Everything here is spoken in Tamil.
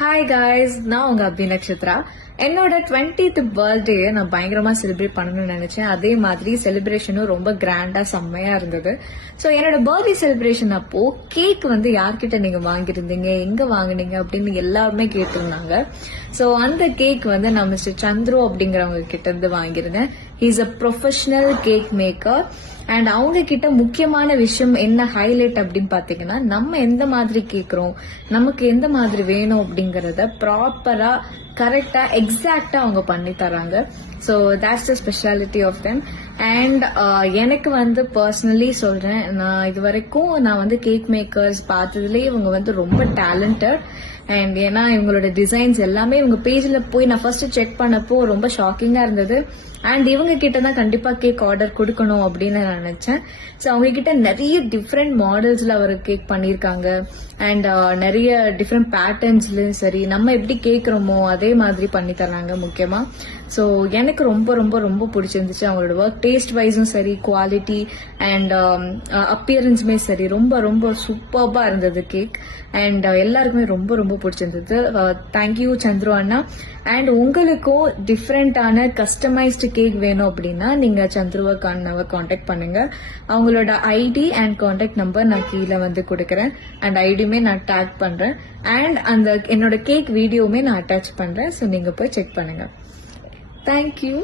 ஹாய் காய்ஸ், நான் உங்க அபி நக்ஷத்ரா. என்னோட 20th பர்த்டே நான் பயங்கரமா செலிப்ரேட் பண்ணணும்னு நினைச்சேன். அதே மாதிரி செலிப்ரேஷனும் ரொம்ப கிராண்டா செம்மையா இருந்தது. ஸோ என்னோட பர்த்டே செலிப்ரேஷன் அப்போ கேக் யார்கிட்ட நீங்க வாங்கியிருந்தீங்க, எங்க வாங்கினீங்க அப்படின்னு எல்லாருமே கேட்டிருந்தாங்க. ஸோ அந்த கேக் நான் மிஸ்டர் சந்துரு அப்படிங்கிறவங்க கிட்ட இருந்து வாங்கியிருந்தேன். Is a professional cake maker. And அவங்க கிட்ட முக்கியமான விஷயம் என்ன ஹைலைட் அப்படின்னு பாத்தீங்கன்னா, நம்ம எந்த மாதிரி கேட்கிறோம், நமக்கு எந்த மாதிரி வேணும் அப்படிங்கறத ப்ராப்பரா கரெக்டா எக்ஸாக்டா அவங்க பண்ணி தராங்க. So that's the speciality of them. And எனக்கு பர்சனலி சொல்றேன், நான் இது வரைக்கும் நான் கேக் மேக்கர்ஸ் பார்த்ததுலேயே இவங்க ரொம்ப டேலண்டட். அண்ட் ஏன்னா இவங்களோட டிசைன்ஸ் எல்லாமே இவங்க பேஜ்ல போய் நான் ஃபர்ஸ்ட் செக் பண்ணப்போ ரொம்ப ஷாக்கிங்கா இருந்தது. அண்ட் இவங்க கிட்ட தான் கண்டிப்பா கேக் ஆர்டர் கொடுக்கணும் அப்படின்னு நான் நினைச்சேன். ஸோ அவங்க கிட்ட நிறைய டிஃப்ரெண்ட் மாடல்ஸ்ல அவர் கேக் பண்ணியிருக்காங்க. அண்ட் நிறைய டிஃப்ரெண்ட் பேட்டர்ன்ஸ்லயும் சரி, நம்ம எப்படி கேட்கிறோமோ அதே மாதிரி பண்ணி தராங்க முக்கியமா. ஸோ எனக்கு ரொம்ப ரொம்ப ரொம்ப பிடிச்சிருந்துச்சு அவங்களோட ஒர்க். டேஸ்ட் வைஸும் சரி, குவாலிட்டி அண்ட் அப்பியரன்ஸுமே சரி, ரொம்ப ரொம்ப சூப்பர்பா இருந்தது கேக். அண்ட் எல்லாருக்குமே ரொம்ப ரொம்ப பிடிச்சிருந்தது. Thank you Chandru Anna. அண்ட் உங்களுக்கும் டிஃப்ரெண்டான கஸ்டமைஸ்டு கேக் வேணும் அப்படின்னா நீங்க சந்துருவை அண்ணாவை காண்டாக்ட் பண்ணுங்க. அவங்களோட ஐடி அண்ட் காண்டாக்ட் நம்பர் நான் கீழே கொடுக்கறேன். அண்ட் ஐடியுமே நான் டேக் பண்றேன். அண்ட் அந்த என்னோட கேக் வீடியோவுமே நான் அட்டாச் பண்றேன். ஸோ நீங்க போய் செக் பண்ணுங்க. Thank you.